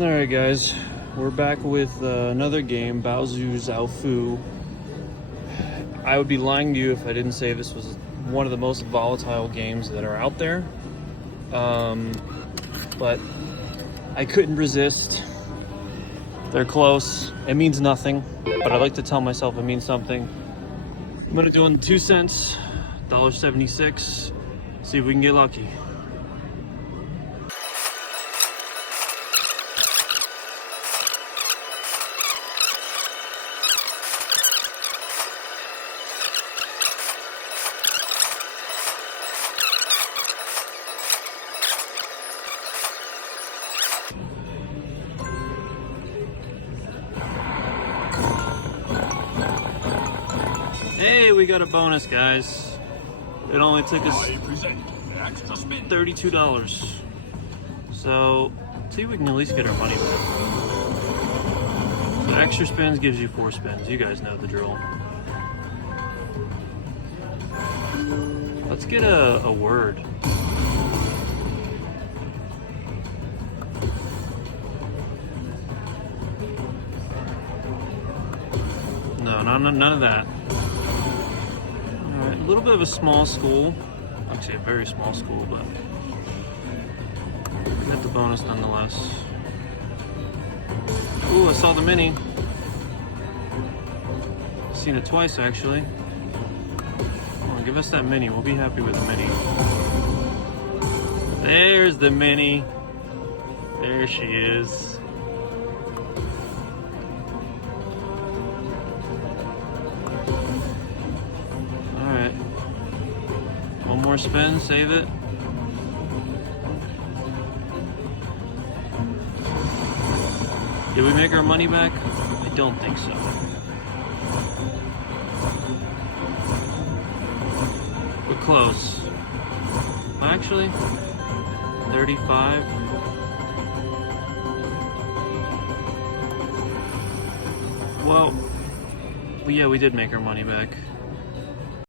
Alright guys, we're back with another game, Baozu Zhaofu. I would be lying to you if I didn't say this was one of the most volatile games that are out there. But I couldn't resist. They're close. It means nothing, but I like to tell myself it means something. I'm gonna do it in 2 cents, $1.76. See if we can get lucky. Hey, we got a bonus, guys. It only took us $32. So, see if we can at least get our money back. So extra spins gives you 4 spins. You guys know the drill. Let's get a word. No, none of that. Alright, a little bit of a small school. Actually, a very small school, but got the bonus nonetheless. Ooh, I saw the mini. Seen it twice, actually. Come on, give us that mini. We'll be happy with the mini. There's the mini. There she is. One more spin, save it. Did we make our money back? I don't think so. We're close. Actually, 35. Well, yeah, we did make our money back.